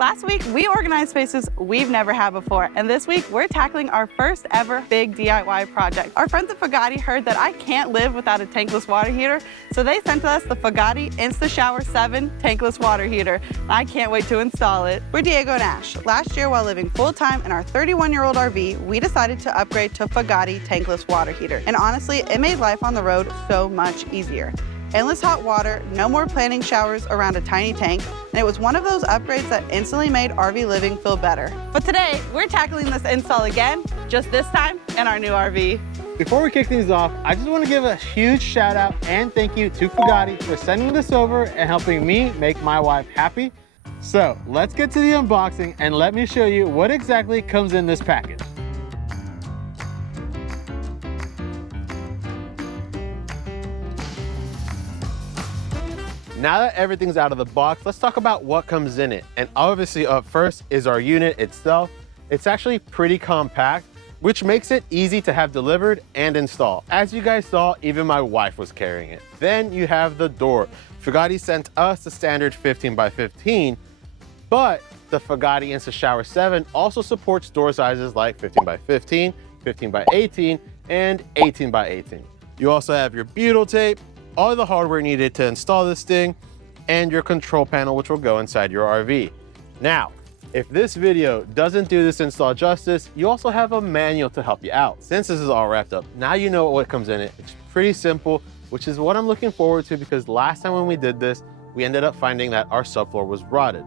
Last week, we organized spaces we've never had before, and this week, we're tackling our first ever big DIY project. Our friends at Fogatti heard that I can't live without a tankless water heater, so they sent us the Fogatti InstaShower 7 tankless water heater. I can't wait to install it. We're Diego and Ash. Last year, while living full-time in our 31-year-old RV, we decided to upgrade to Fogatti tankless water heater. And honestly, it made life on the road so much easier. Endless hot water, no more planning showers around a tiny tank, and it was one of those upgrades that instantly made RV living feel better. But today, we're tackling this install again, just this time in our new RV. Before we kick things off, I just want to give a huge shout out and thank you to Fogatti for sending this over and helping me make my wife happy. So let's get to the unboxing and let me show you what exactly comes in this package. Now that everything's out of the box, let's talk about what comes in it. And obviously up first is our unit itself. It's actually pretty compact, which makes it easy to have delivered and install. As you guys saw, even my wife was carrying it. Then you have the door. Fogatti sent us the standard 15 by 15, but the Fogatti InstaShower 7 also supports door sizes like 15 by 15, 15 by 18, and 18 by 18. You also have your butyl tape, all the hardware needed to install this thing, and your control panel, which will go inside your RV. Now, if this video doesn't do this install justice, you also have a manual to help you out. Since this is all wrapped up, now you know what comes in it. It's pretty simple, which is what I'm looking forward to, because last time when we did this, we ended up finding that our subfloor was rotted.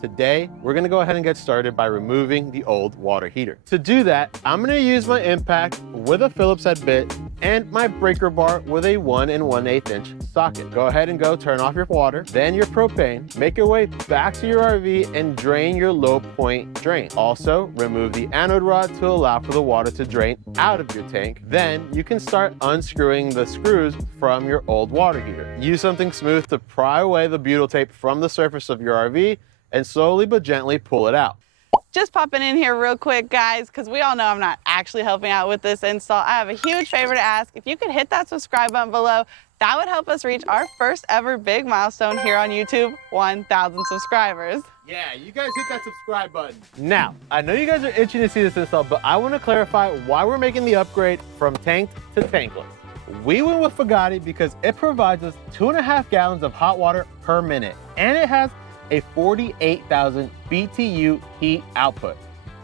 Today, we're gonna go ahead and get started by removing the old water heater. To do that, I'm gonna use my impact with a Phillips head bit and my breaker bar with a 1 1/8 inch socket. Go ahead and turn off your water, then your propane, make your way back to your RV and drain your low point drain. Also, remove the anode rod to allow for the water to drain out of your tank. Then you can start unscrewing the screws from your old water heater. Use something smooth to pry away the butyl tape from the surface of your RV and slowly but gently pull it out. Just popping in here real quick, guys, because we all know I'm not actually helping out with this install. I have a huge favor to ask. If you could hit that subscribe button below, that would help us reach our first ever big milestone here on YouTube, 1,000 subscribers. Yeah, you guys hit that subscribe button. Now, I know you guys are itching to see this install, but I want to clarify why we're making the upgrade from tanked to tankless. We went with Fogatti because it provides us 2.5 gallons of hot water per minute, and it has a 48,000 BTU heat output.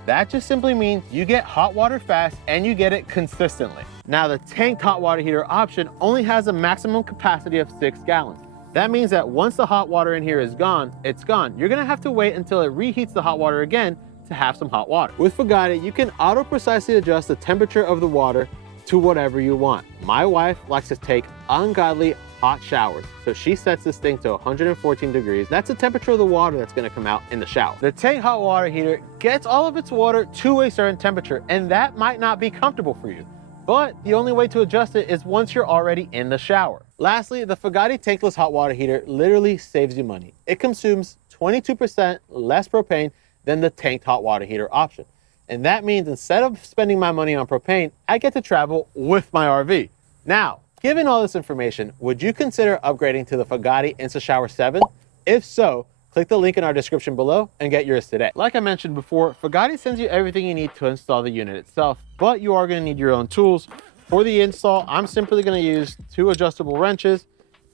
That just simply means you get hot water fast and you get it consistently. Now, the tanked hot water heater option only has a maximum capacity of 6 gallons. That means that once the hot water in here is gone, it's gone. You're gonna have to wait until it reheats the hot water again to have some hot water. With Fogatti, you can auto-precisely adjust the temperature of the water to whatever you want. My wife likes to take ungodly hot showers, so she sets this thing to 114 degrees. That's the temperature of the water that's gonna come out in the shower. The tank hot water heater gets all of its water to a certain temperature, and that might not be comfortable for you. But the only way to adjust it is once you're already in the shower. Lastly, the Fogatti tankless hot water heater literally saves you money. It consumes 22% less propane than the tanked hot water heater option. And that means instead of spending my money on propane, I get to travel with my RV. Now, given all this information, would you consider upgrading to the Fogatti InstaShower 7? If so, click the link in our description below and get yours today. Like I mentioned before, Fogatti sends you everything you need to install the unit itself, but you are gonna need your own tools. For the install, I'm simply gonna use 2 adjustable wrenches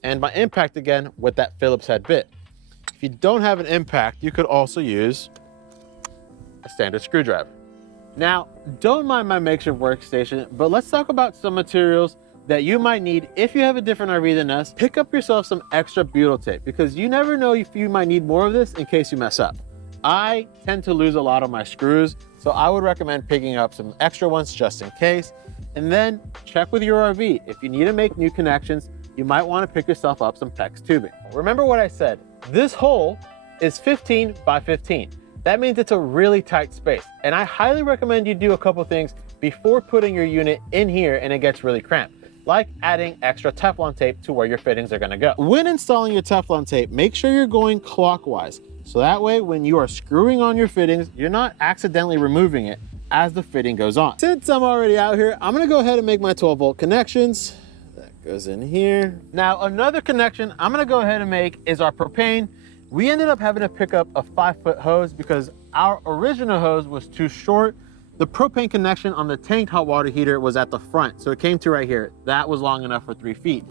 and my impact again with that Phillips head bit. If you don't have an impact, you could also use a standard screwdriver. Now, don't mind my makeshift workstation, but let's talk about some materials that you might need if you have a different RV than us. Pick up yourself some extra butyl tape, because you never know if you might need more of this in case you mess up. I tend to lose a lot of my screws, so I would recommend picking up some extra ones just in case. And then check with your RV. If you need to make new connections, you might want to pick yourself up some PEX tubing. Remember what I said, this hole is 15 by 15. That means it's a really tight space, and I highly recommend you do a couple things before putting your unit in here and it gets really cramped, like adding extra Teflon tape to where your fittings are gonna go. When installing your Teflon tape, make sure you're going clockwise, so that way when you are screwing on your fittings, you're not accidentally removing it as the fitting goes on. Since I'm already out here, I'm gonna go ahead and make my 12-volt connections. That goes in here. Now, another connection I'm gonna go ahead and make is our propane. We ended up having to pick up a 5-foot hose because our original hose was too short. The propane connection on the tanked hot water heater was at the front, so it came to right here. That was long enough for 3 feet.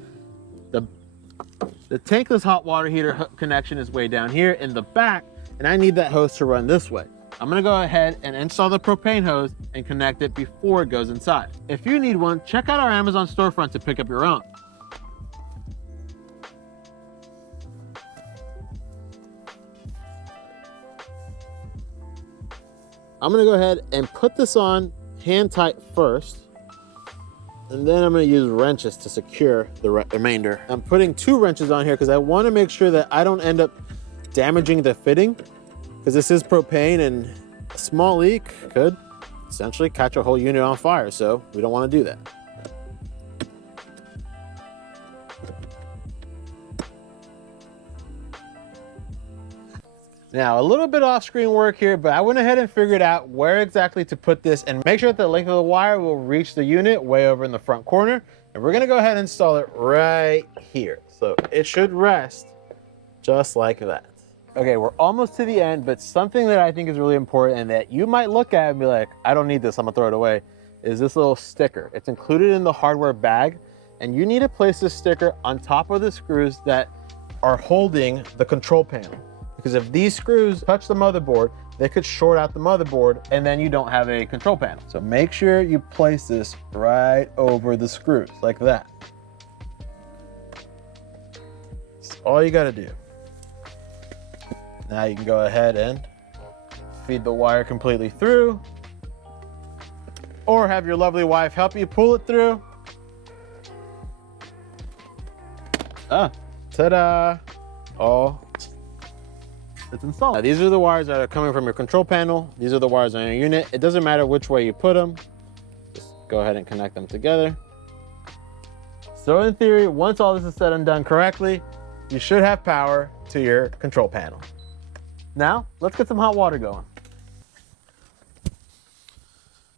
The tankless hot water heater connection is way down here in the back, and I need that hose to run this way. I'm gonna go ahead and install the propane hose and connect it before it goes inside. If you need one, check out our Amazon storefront to pick up your own. I'm gonna go ahead and put this on hand tight first, and then I'm gonna use wrenches to secure the remainder. I'm putting 2 wrenches on here because I wanna make sure that I don't end up damaging the fitting, because this is propane and a small leak could essentially catch a whole unit on fire, so we don't wanna do that. Now, a little bit off-screen work here, but I went ahead and figured out where exactly to put this and make sure that the length of the wire will reach the unit way over in the front corner. And we're gonna go ahead and install it right here. So it should rest just like that. Okay, we're almost to the end, but something that I think is really important and that you might look at and be like, I don't need this, I'm gonna throw it away, is this little sticker. It's included in the hardware bag, and you need to place this sticker on top of the screws that are holding the control panel. Because if these screws touch the motherboard, they could short out the motherboard and then you don't have a control panel. So make sure you place this right over the screws like that. That's all you gotta do. Now you can go ahead and feed the wire completely through, or have your lovely wife help you pull it through. Ah, ta-da! Oh. It's installed. Now, these are the wires that are coming from your control panel. These are the wires on your unit. It doesn't matter which way you put them. Just go ahead and connect them together. So in theory, once all this is said and done correctly, you should have power to your control panel. Now, let's get some hot water going.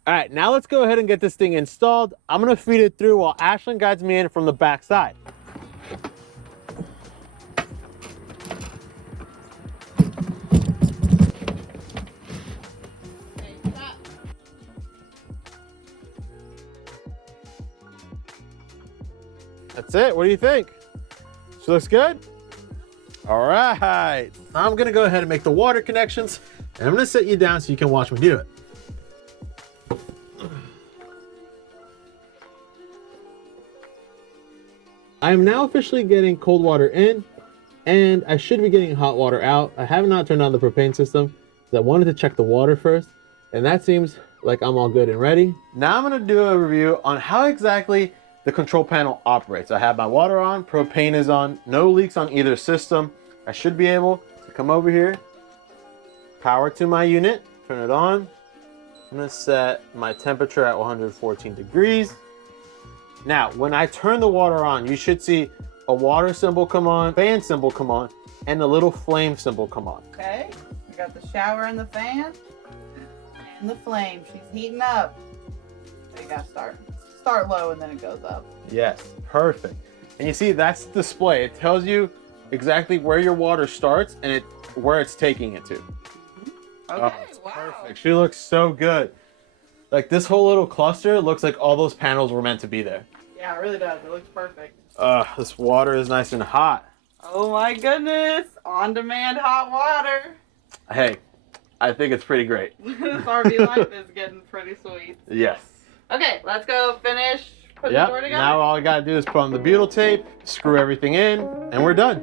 All right, now let's go ahead and get this thing installed. I'm gonna feed it through while Ashlyn guides me in from the back side. That's it. What do you think? She looks good? All right. Now I'm gonna go ahead and make the water connections, and I'm gonna sit you down so you can watch me do it. I am now officially getting cold water in, and I should be getting hot water out. I have not turned on the propane system because I wanted to check the water first, and that seems like I'm all good and ready. Now I'm gonna do a review on how exactly the control panel operates. I have my water on, propane is on, no leaks on either system. I should be able to come over here, power to my unit, turn it on. I'm gonna set my temperature at 114 degrees. Now, when I turn the water on, you should see a water symbol come on, fan symbol come on, and the little flame symbol come on. Okay, we got the shower and the fan, and the flame. She's heating up. So you gotta start low and then it goes up. Yes, perfect. And you see, that's the display. It tells you exactly where your water starts and where it's taking it to. Okay, wow. Perfect. She looks so good. Like this whole little cluster looks like all those panels were meant to be there. Yeah, it really does. It looks perfect. This water is nice and hot. Oh my goodness. On-demand hot water. Hey, I think it's pretty great. This RV life is getting pretty sweet. Yes. Okay, let's go finish putting the door together. Now all I gotta do is put on the butyl tape, screw everything in, and we're done.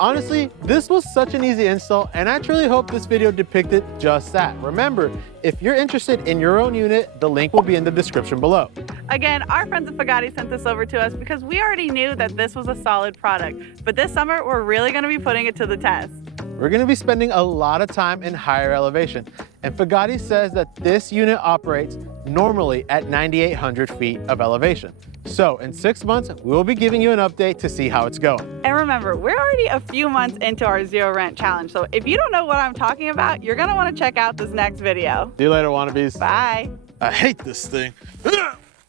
Honestly, this was such an easy install, and I truly hope this video depicted just that. Remember, if you're interested in your own unit, the link will be in the description below. Again, our friends at Fogatti sent this over to us because we already knew that this was a solid product. But this summer, we're really gonna be putting it to the test. we're gonna be spending a lot of time in higher elevation. And Fogatti says that this unit operates normally at 9,800 feet of elevation. So in 6 months, we will be giving you an update to see how it's going. And remember, we're already a few months into our zero rent challenge. So if you don't know what I'm talking about, you're gonna wanna check out this next video. See you later, wannabes. Bye. I hate this thing.